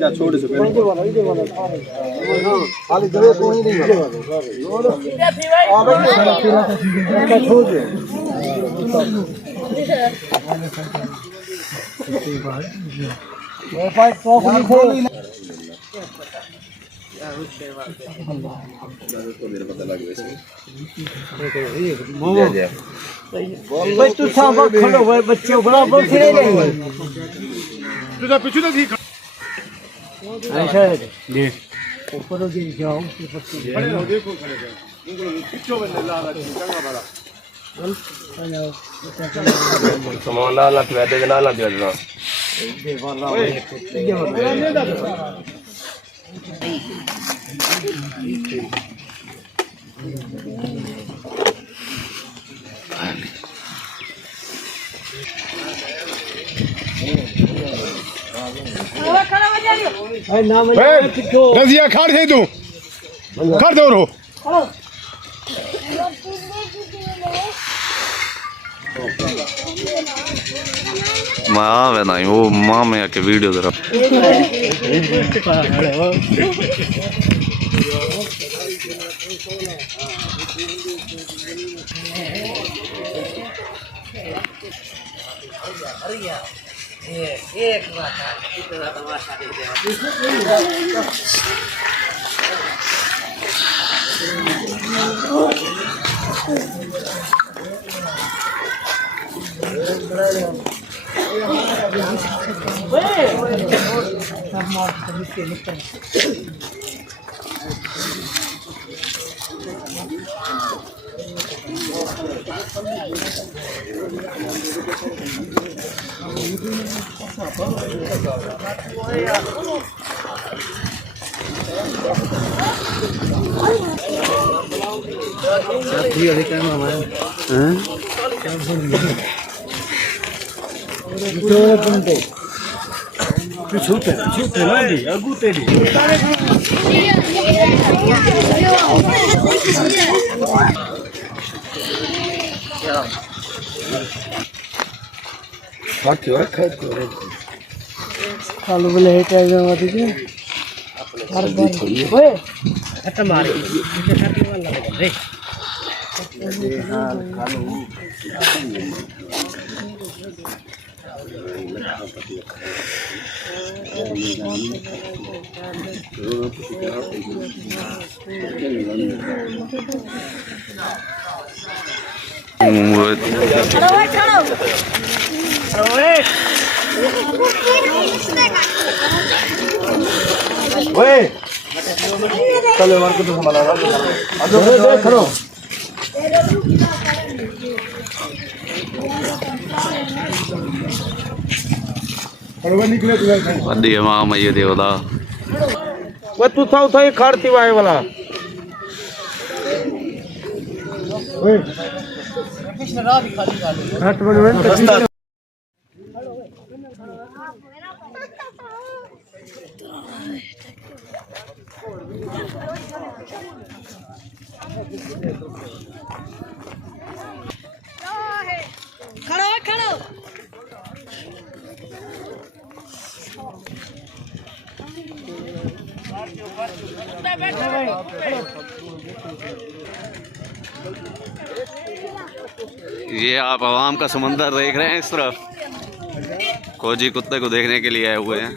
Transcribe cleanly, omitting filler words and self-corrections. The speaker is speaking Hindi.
जा छोड़ से खाली जगह को ही नहीं भाई तू साहब खड़ो भाई बच्चे बड़ा बोल फिरे नहीं तू जा पीछे तो ठीक ऐसा है जी ऊपर जी जाओ खड़े रहो देखो खड़े रहो उनको पीछे में ला रहा चंगा वाला सामान ला के दे ना ला दे ना दे वाला रजिया खाड़ दे तू कर दो रो माँ नहीं वो माँ में आके वीडियो जरा एक बात कितना तमाशा देखते खालू बोले है टाइम में मत दीजिए हर बार ओए खत्म मार के खाती वाला लगा रे ओए चलो मार को तो संभाला आ खड़ो और निकले तू वड्डी माँ में ये देवदा वो तू था उठाई खाड़ती वाले वाला ओए कृष्ण रात खाली वाले हट बड़े खड़ो खड़ो ये आप आवाम का समंदर देख रहे हैं इस तरफ खोजी कुत्ते को देखने के लिए आए हुए हैं।